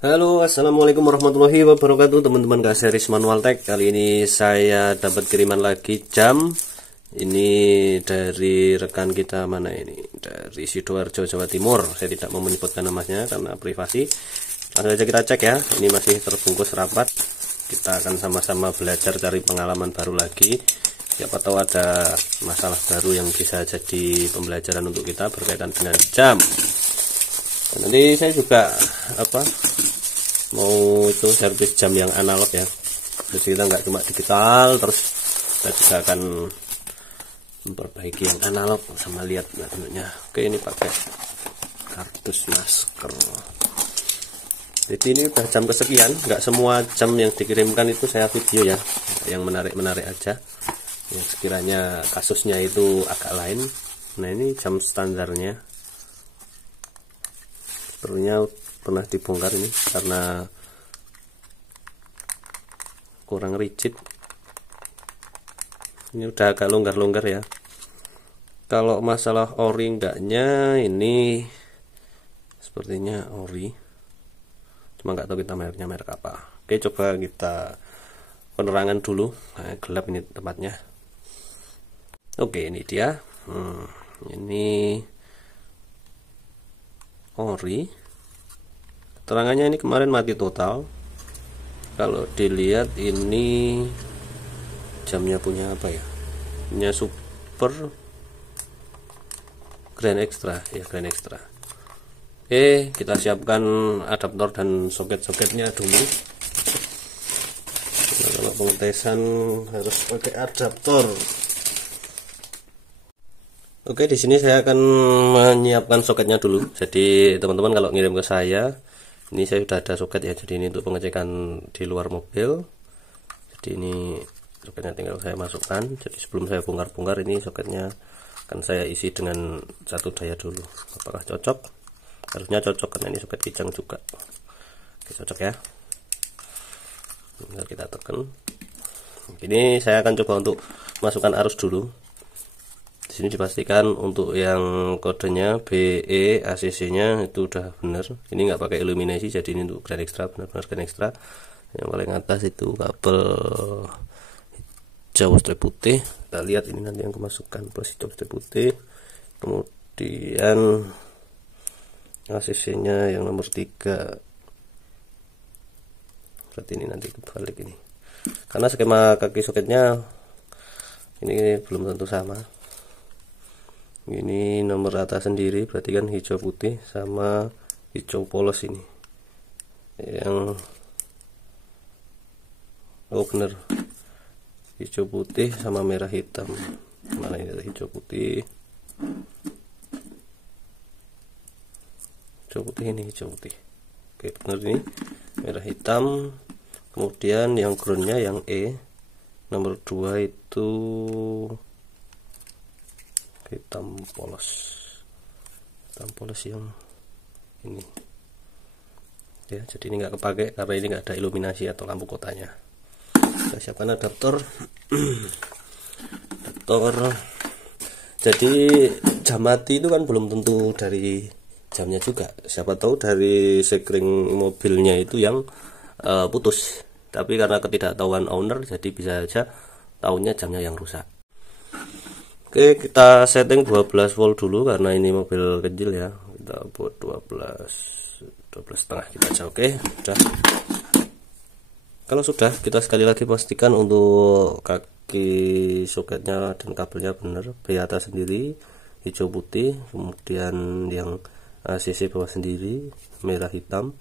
Halo, assalamualaikum warahmatullahi wabarakatuh, teman-teman Kaseris Manual Tech. Kali ini saya dapat kiriman lagi jam. Ini dari rekan kita, mana ini? Dari Sidoarjo, Jawa Timur. Saya tidak mau menyebutkan namanya karena privasi. Langsung saja kita cek ya. Ini masih terbungkus rapat. Kita akan sama-sama belajar cari pengalaman baru lagi. Siapa tahu ada masalah baru yang bisa jadi pembelajaran untuk kita berkaitan dengan jam. Dan nanti saya juga mau itu servis jam yang analog ya, jadi kita nggak cuma digital, terus kita juga akan memperbaiki yang analog sama lihat bentuknya. Oke, ini pakai kardus masker. Jadi ini udah jam kesekian, nggak semua jam yang dikirimkan itu saya video ya, yang menarik aja, yang sekiranya kasusnya itu agak lain. Nah, ini jam standarnya, sepertinya pernah dibongkar ini karena kurang rigid. Ini udah agak longgar-longgar ya. Kalau masalah ori enggaknya, ini sepertinya ori, cuma nggak tahu kita merek apa. Oke, coba kita penerangan dulu. Nah, gelap ini tempatnya. Oke, ini dia. Ini ori. Terangannya ini kemarin mati total. Kalau dilihat ini jamnya punya apa ya? Punya Super Grand Extra ya, Grand Extra. Oke, kita siapkan adaptor dan soket-soketnya dulu. Nah, kalau pengetesan harus pakai adaptor. Oke, di sini saya akan menyiapkan soketnya dulu. Jadi teman-teman kalau ngirim ke saya, ini saya sudah ada soket ya. Jadi ini untuk pengecekan di luar mobil. Jadi ini soketnya tinggal saya masukkan. Jadi sebelum saya bongkar-bongkar, ini soketnya akan saya isi dengan satu daya dulu. Apakah cocok? Harusnya cocok karena ini soket kijang juga. Oke, cocok ya. Tinggal kita tekan. Ini saya akan coba untuk masukkan arus dulu. Di sini dipastikan untuk yang kodenya BE ACC nya itu udah benar. Ini nggak pakai iluminasi, jadi ini untuk Grand Extra, benar-benar Grand Extra. Yang paling atas itu kabel hijau strip putih. Kita lihat ini nanti yang kemasukan plus hijau strip putih. Kemudian ACC nya yang nomor 3. Berarti ini nanti kebalik ini. Karena skema kaki soketnya ini belum tentu sama. Ini nomor atas sendiri, berarti kan hijau putih sama hijau polos ini. Yang bener, hijau putih sama merah hitam. Mana ini hijau putih? Hijau putih, ini hijau putih. Oke, bener ini merah hitam. Kemudian yang groundnya yang E nomor 2 itu hitam polos yang ini ya. Jadi ini nggak kepake karena ini nggak ada iluminasi atau lampu kotanya. Kita siapkan adaptor. Jadi jam mati itu kan belum tentu dari jamnya juga, siapa tahu dari sekring mobilnya itu yang putus, tapi karena ketidaktahuan owner jadi bisa saja tahunya jamnya yang rusak. Oke, kita setting 12 volt dulu karena ini mobil kecil ya. Kita buat 12,5 kita aja. Oke, sudah. Kalau sudah, kita sekali lagi pastikan untuk kaki soketnya dan kabelnya benar. B atas sendiri hijau putih, kemudian yang ACC bawah sendiri merah hitam,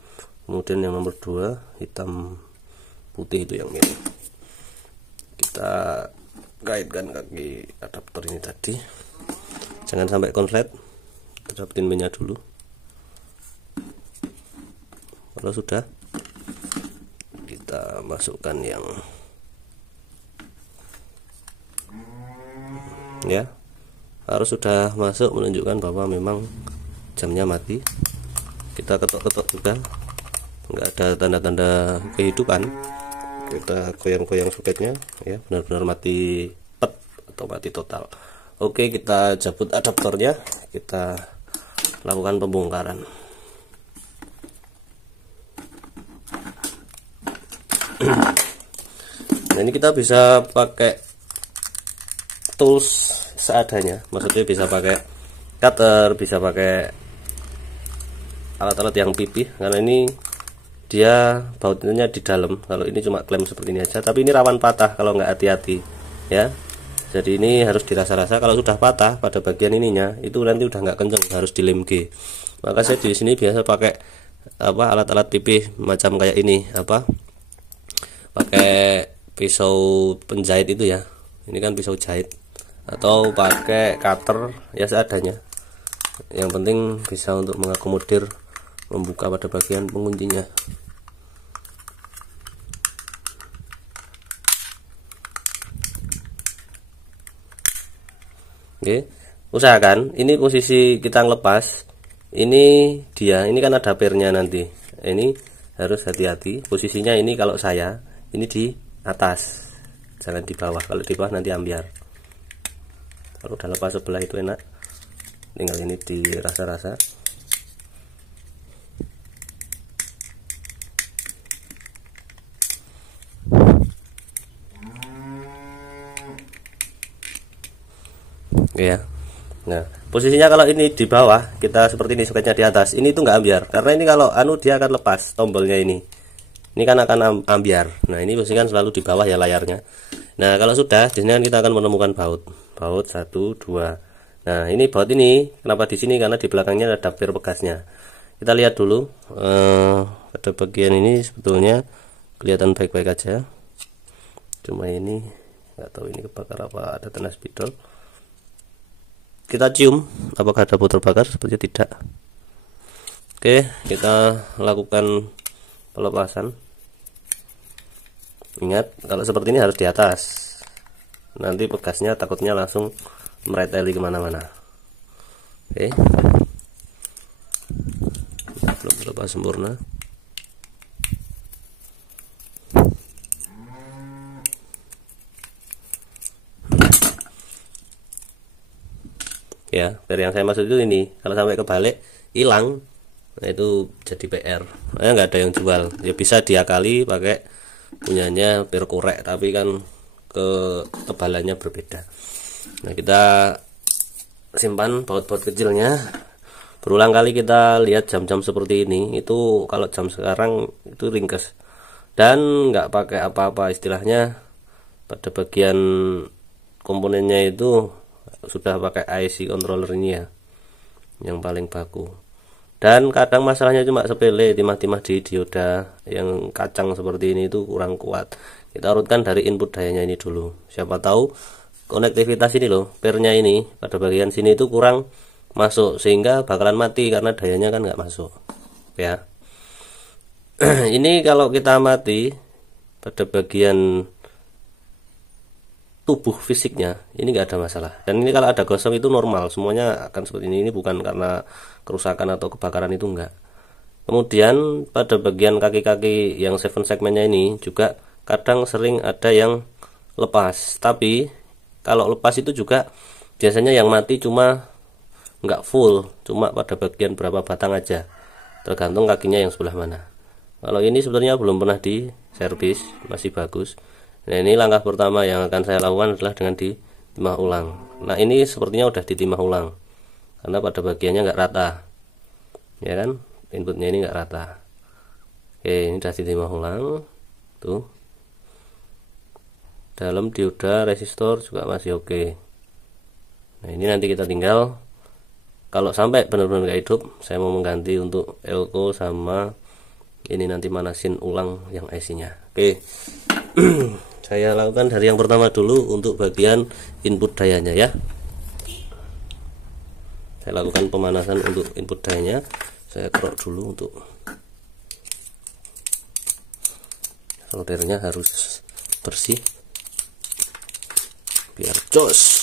kemudian yang nomor 2 hitam putih itu yang mirip. Kita kaitkan kaki adaptor ini tadi, jangan sampai konslet. Kita dapetin minyak dulu. Kalau sudah, kita masukkan yang ya, harus sudah masuk, menunjukkan bahwa memang jamnya mati. Kita ketok-ketok juga, nggak ada tanda-tanda kehidupan. Kita goyang-goyang soketnya ya, benar-benar mati pet atau mati total. Oke, kita cabut adaptornya, kita lakukan pembongkaran. Nah, ini kita bisa pakai tools seadanya, maksudnya bisa pakai cutter, bisa pakai alat-alat yang pipih, karena ini dia bautnya di dalam. Kalau ini cuma klem seperti ini aja, tapi ini rawan patah kalau nggak hati-hati ya. Jadi ini harus dirasa-rasa. Kalau sudah patah pada bagian ininya, itu nanti udah nggak kenceng, harus dilem G. Maka saya di sini biasa pakai alat-alat pipih macam kayak ini, pakai pisau penjahit itu ya. Ini kan pisau jahit, atau pakai cutter ya seadanya. Yang penting bisa untuk mengakomodir membuka pada bagian penguncinya. Oke, usahakan ini posisi kita ngelepas, ini ini kan ada pernya nanti. Ini harus hati-hati posisinya. Ini kalau saya ini di atas, jangan di bawah. Kalau di bawah nanti ambiar. Kalau udah lepas sebelah itu enak, tinggal ini dirasa-rasa. Ya. Nah, posisinya kalau ini di bawah, kita seperti ini, soketnya di atas. Ini tuh nggak ambiar, karena ini kalau dia akan lepas tombolnya ini. Ini kan akan ambiar. Nah, ini posisikan selalu di bawah ya layarnya. Nah, kalau sudah, di sini kan kita akan menemukan baut. Baut 1, 2. Nah, ini baut ini kenapa di sini? Karena di belakangnya ada per bekasnya. Kita lihat dulu. Pada bagian ini sebetulnya kelihatan baik-baik aja. Cuma ini nggak tahu ini kebakar apa, ada tanah spidol. Kita cium apakah ada bau terbakar, sepertinya tidak. Oke, kita lakukan pelepasan. Ingat, kalau seperti ini harus di atas, nanti bekasnya takutnya langsung mereteli kemana-mana. Oke, belum terlepas sempurna. Ya, dari yang saya maksud itu ini, kalau sampai kebalik hilang, nah itu jadi PR. Nah, nggak ada yang jual. Ya bisa diakali pakai punyanya per korek, tapi kan ketebalannya berbeda. Nah, kita simpan baut-baut kecilnya. Berulang kali kita lihat jam-jam seperti ini, itu kalau jam sekarang itu ringkes dan nggak pakai apa-apa, istilahnya pada bagian komponennya itu sudah pakai IC controller ini ya, yang paling baku. Dan kadang masalahnya cuma sepele, timah-timah di dioda yang kacang seperti ini itu kurang kuat. Kita urutkan dari input dayanya ini dulu. Siapa tahu konektivitas ini loh, pernya ini pada bagian sini itu kurang masuk, sehingga bakalan mati karena dayanya kan nggak masuk ya. Ini kalau kita mati pada bagian tubuh fisiknya ini nggak ada masalah, dan ini kalau ada gosong itu normal, semuanya akan seperti ini bukan karena kerusakan atau kebakaran, itu enggak. Kemudian pada bagian kaki-kaki yang 7 segmennya ini juga kadang sering ada yang lepas, tapi kalau lepas itu juga biasanya yang mati cuma nggak full, cuma pada bagian berapa batang aja, tergantung kakinya yang sebelah mana. Kalau ini sebenarnya belum pernah di servis, masih bagus. Nah, ini langkah pertama yang akan saya lakukan adalah dengan ditimah ulang. Nah, ini sepertinya udah ditimah ulang karena pada bagiannya nggak rata, ya kan, inputnya ini nggak rata. Oke, ini sudah ditimah ulang tuh. Dalam dioda resistor juga masih oke. Nah, ini nanti kita tinggal, kalau sampai benar-benar nggak hidup, saya mau mengganti untuk elko sama ini nanti manasin ulang yang IC-nya. Oke. Saya lakukan dari yang pertama dulu untuk bagian input dayanya ya. Saya lakukan pemanasan untuk input dayanya. Saya kerok dulu untuk soldernya harus bersih biar jos.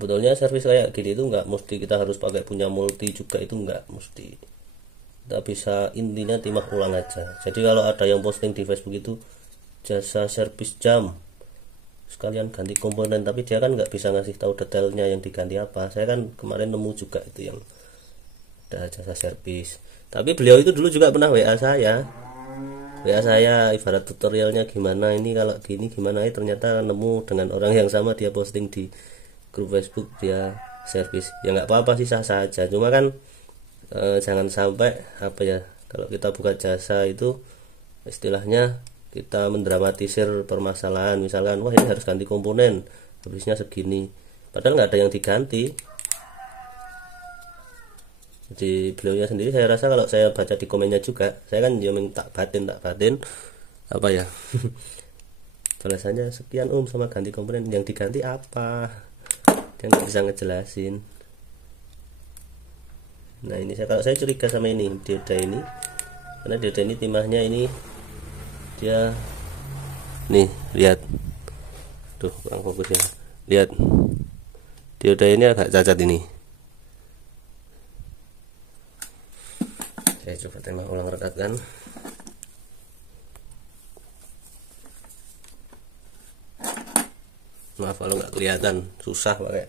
Sebetulnya servis kayak gini itu nggak mesti kita harus pakai punya multi juga, itu nggak mesti. Kita bisa intinya timah ulang aja. Jadi kalau ada yang posting di Facebook itu jasa servis jam, sekalian ganti komponen, tapi dia kan nggak bisa ngasih tahu detailnya yang diganti apa. Saya kan kemarin nemu juga itu yang ada jasa servis, tapi beliau itu dulu juga pernah WA saya ibarat tutorialnya gimana ini kalau gini gimana, ternyata nemu dengan orang yang sama, dia posting di grup Facebook dia servis. Ya nggak apa-apa sih, sah-sah aja, cuma kan jangan sampai apa ya, kalau kita buka jasa itu istilahnya kita mendramatisir permasalahan. Misalkan wah ini harus ganti komponen, habisnya segini, padahal nggak ada yang diganti. Jadi beliaunya sendiri, saya rasa kalau saya baca di komennya juga, saya kan jamin tak batin apa ya balasannya sekian sama ganti komponen, yang diganti apa, dia nggak bisa ngejelasin. Nah ini kalau saya curiga sama ini dioda ini, karena dioda ini timahnya ini dia nih, lihat tuh kurang fokus ya, lihat dioda ini agak cacat ini. Saya coba tembak ulang rekatkan. Maaf kalau nggak kelihatan, susah pakai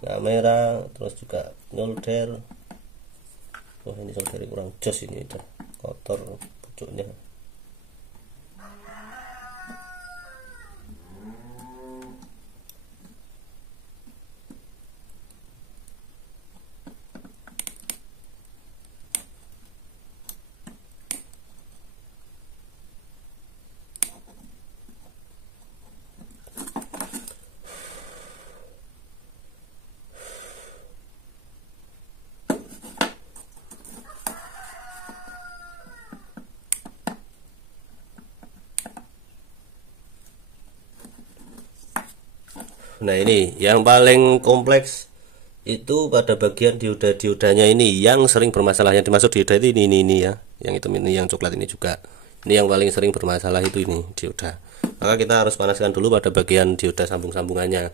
kamera, terus juga nyolder. Oh ini solder kurang jos, ini udah kotor pucuknya. Nah ini yang paling kompleks itu pada bagian diodanya ini, yang sering bermasalah. Yang dimaksud dioda itu ini ya, yang hitam ini, yang coklat ini juga. Ini yang paling sering bermasalah itu ini dioda. Maka kita harus panaskan dulu pada bagian dioda sambung-sambungannya.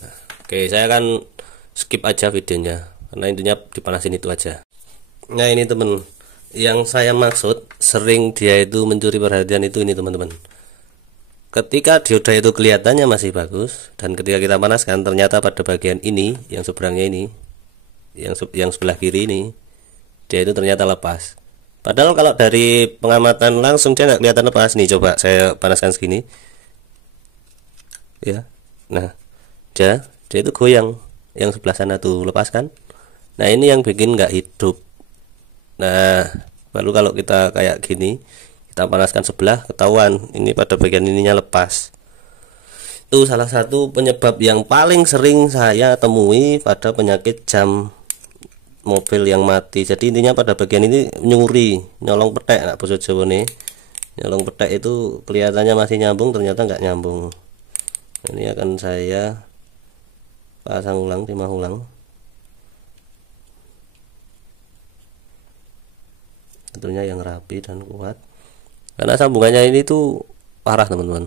Nah, oke, saya akan skip aja videonya karena intinya dipanasin itu aja. Nah ini temen, yang saya maksud sering dia itu mencuri perhatian itu ini teman-teman. Ketika dioda itu kelihatannya masih bagus, dan ketika kita panaskan ternyata pada bagian ini yang seberangnya ini, yang sebelah kiri ini, dia itu ternyata lepas. Padahal kalau dari pengamatan langsung dia nggak kelihatan lepas. Nih coba saya panaskan segini ya, nah dia itu goyang, yang sebelah sana tuh lepas kan. Nah ini yang bikin nggak hidup. Nah baru kalau kita kayak gini, kita panaskan sebelah, ketahuan ini pada bagian ininya lepas. Itu salah satu penyebab yang paling sering saya temui pada penyakit jam mobil yang mati. Jadi intinya pada bagian ini nyuri, nyolong petek, nak basa Jawa nih. Nyolong petek itu kelihatannya masih nyambung, ternyata nggak nyambung. Ini akan saya pasang ulang, timah ulang. Tentunya yang rapi dan kuat, karena sambungannya ini tuh parah teman-teman,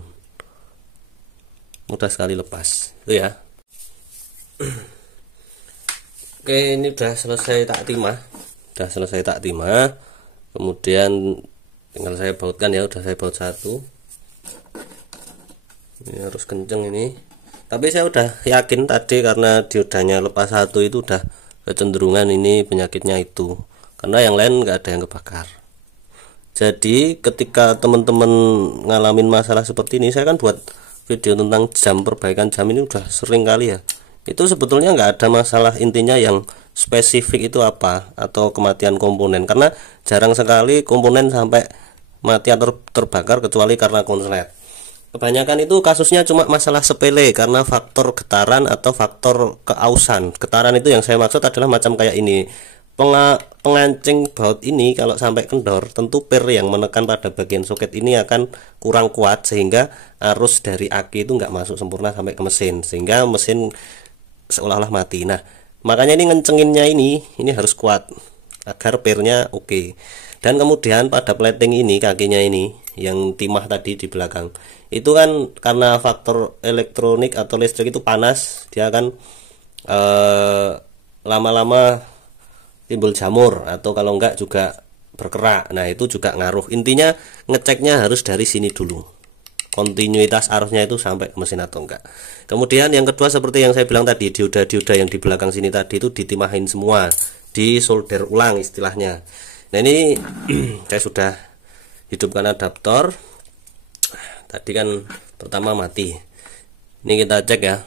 mudah sekali lepas itu ya. Oke, ini udah selesai tak timah, kemudian tinggal saya bautkan ya. Udah saya baut satu, ini harus kenceng ini, tapi saya udah yakin tadi karena diodanya lepas satu itu udah kecenderungan ini penyakitnya itu, karena yang lain nggak ada yang kebakar. Jadi ketika teman-teman ngalamin masalah seperti ini, saya kan buat video tentang jam, perbaikan jam ini udah sering kali ya. Itu sebetulnya nggak ada masalah intinya yang spesifik itu apa, atau kematian komponen, karena jarang sekali komponen sampai mati atau terbakar kecuali karena konslet. Kebanyakan itu kasusnya cuma masalah sepele karena faktor getaran atau faktor keausan. Getaran itu yang saya maksud adalah macam kayak ini, pengancing baut ini kalau sampai kendor, tentu per yang menekan pada bagian soket ini akan kurang kuat, sehingga arus dari aki itu nggak masuk sempurna sampai ke mesin, sehingga mesin seolah-olah mati. Nah makanya ini ngencenginnya ini harus kuat agar pernya oke. Dan kemudian pada plating ini, kakinya ini yang timah tadi di belakang itu kan karena faktor elektronik atau listrik itu panas, dia akan lama-lama timbul jamur atau kalau enggak juga berkerak. Nah itu juga ngaruh. Intinya ngeceknya harus dari sini dulu, kontinuitas arusnya itu sampai ke mesin atau enggak. Kemudian yang kedua seperti yang saya bilang tadi, dioda-dioda yang di belakang sini tadi itu ditimahin semua, di solder ulang istilahnya. Nah ini saya sudah hidupkan adaptor. Tadi kan pertama mati. Ini kita cek ya.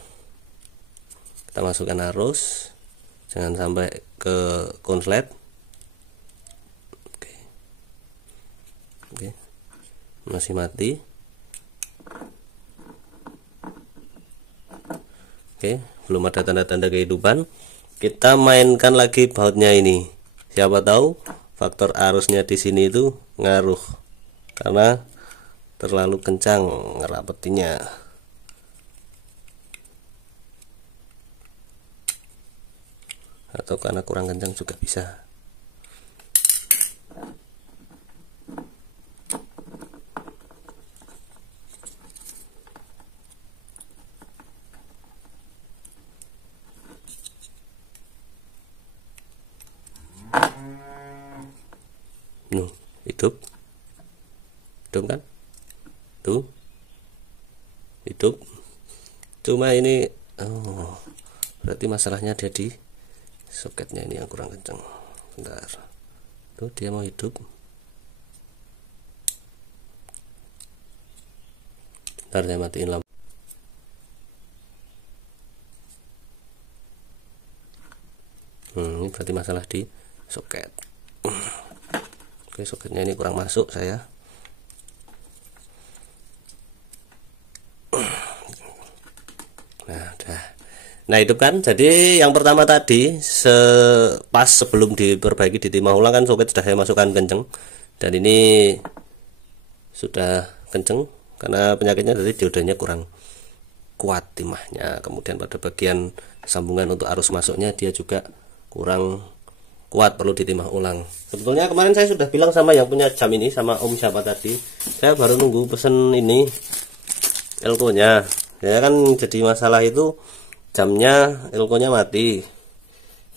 Kita masukkan arus, jangan sampai ke konslet. Oke. Masih mati. Oke, belum ada tanda-tanda kehidupan. Kita mainkan lagi bautnya ini. Siapa tahu faktor arusnya di sini itu ngaruh karena terlalu kencang ngerapetinya. Atau karena kurang kencang juga bisa. Hidup kan tuh, hidup. Cuma ini berarti masalahnya ada di soketnya ini yang kurang kencang. Bentar, tuh dia mau hidup. Bentar saya matiin lampu. Ini berarti masalah di soket. Oke, soketnya ini kurang masuk saya. Nah itu kan, jadi yang pertama tadi pas sebelum diperbaiki ditimah ulang kan soket sudah saya masukkan kenceng, dan ini sudah kenceng karena penyakitnya tadi diodanya kurang kuat timahnya. Kemudian pada bagian sambungan untuk arus masuknya dia juga kurang kuat, perlu ditimah ulang. Sebetulnya kemarin saya sudah bilang sama yang punya jam ini, sama om siapa tadi, saya baru nunggu pesen ini elko nya ya kan. Jadi masalah itu jamnya elko nya mati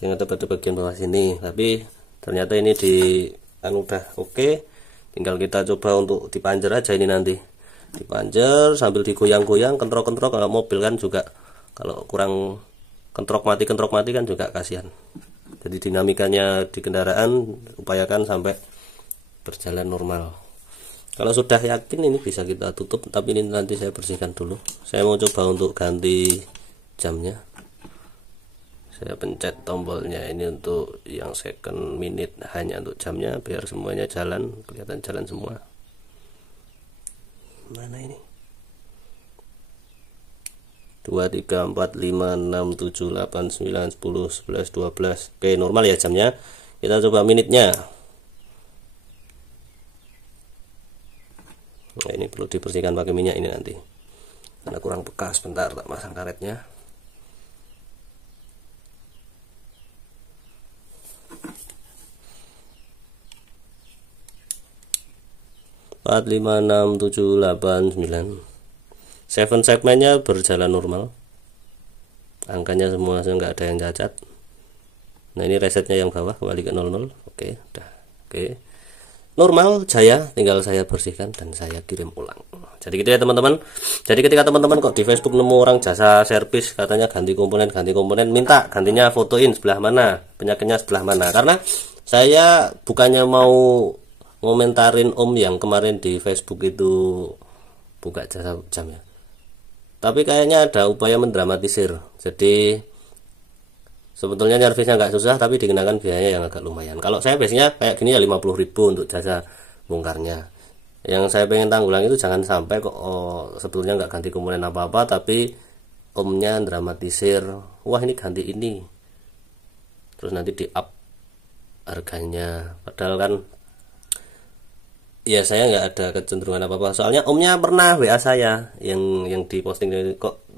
yang ada pada bagian bawah sini, tapi ternyata ini udah oke. Tinggal kita coba untuk dipanjer aja ini, nanti dipanjer sambil digoyang-goyang, kentrok-kentrok. Kalau mobil kan juga kalau kurang kentrok mati kan juga kasihan. Jadi dinamikanya di kendaraan upayakan sampai berjalan normal. Kalau sudah yakin ini bisa kita tutup, tapi ini nanti saya bersihkan dulu. Saya mau coba untuk ganti jamnya. Saya pencet tombolnya ini untuk yang second minute, hanya untuk jamnya biar semuanya jalan, kelihatan jalan semua. Mana ini? 2, 3, 4, 5, 6, 7, 8, 9, 10, 11, 12. Oke, normal ya jamnya. Kita coba menitnya. Nah, ini perlu dibersihkan pakai minyak ini nanti, karena kurang bekas. Bentar, tak pasang karetnya. Empat, 5, 6, 7, 8, 9. 7 segmennya berjalan normal, angkanya semua nggak ada yang cacat. Nah ini resetnya yang bawah kembali ke 00. Oke, udah oke, normal jaya. Tinggal saya bersihkan dan saya kirim ulang. Jadi gitu ya teman-teman. Jadi ketika teman-teman kok di Facebook nemu orang jasa servis katanya ganti komponen, minta gantinya fotoin sebelah mana, penyakitnya sebelah mana. Karena saya bukannya mau ngomentarin om yang kemarin di Facebook itu buka jasa jam ya, tapi kayaknya ada upaya mendramatisir. Jadi sebetulnya servisnya nggak susah, tapi dikenakan biayanya yang agak lumayan. Kalau saya biasanya kayak gini ya 50.000 untuk jasa bongkarnya. Yang saya pengen tanggulang itu jangan sampai kok sebetulnya nggak ganti komponen apa-apa, tapi omnya dramatisir, wah ini ganti ini, terus nanti di up harganya. Padahal kan ya saya nggak ada kecenderungan apa-apa. Soalnya omnya pernah WA saya yang diposting kok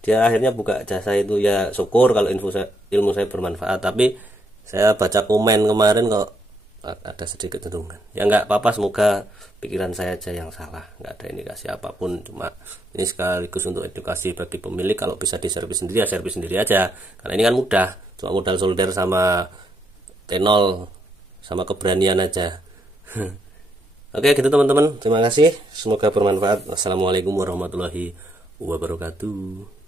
dia akhirnya buka jasa itu. Ya syukur kalau ilmu saya bermanfaat, tapi saya baca komen kemarin kok ada sedikit kecenderungan. Ya nggak apa-apa, semoga pikiran saya aja yang salah, nggak ada indikasi apapun, cuma ini sekaligus untuk edukasi bagi pemilik, kalau bisa diservis sendiri ya servis sendiri aja, karena ini kan mudah, cuma modal solder sama tenol sama keberanian aja. Oke gitu teman-teman, terima kasih, semoga bermanfaat. Wassalamualaikum warahmatullahi wabarakatuh.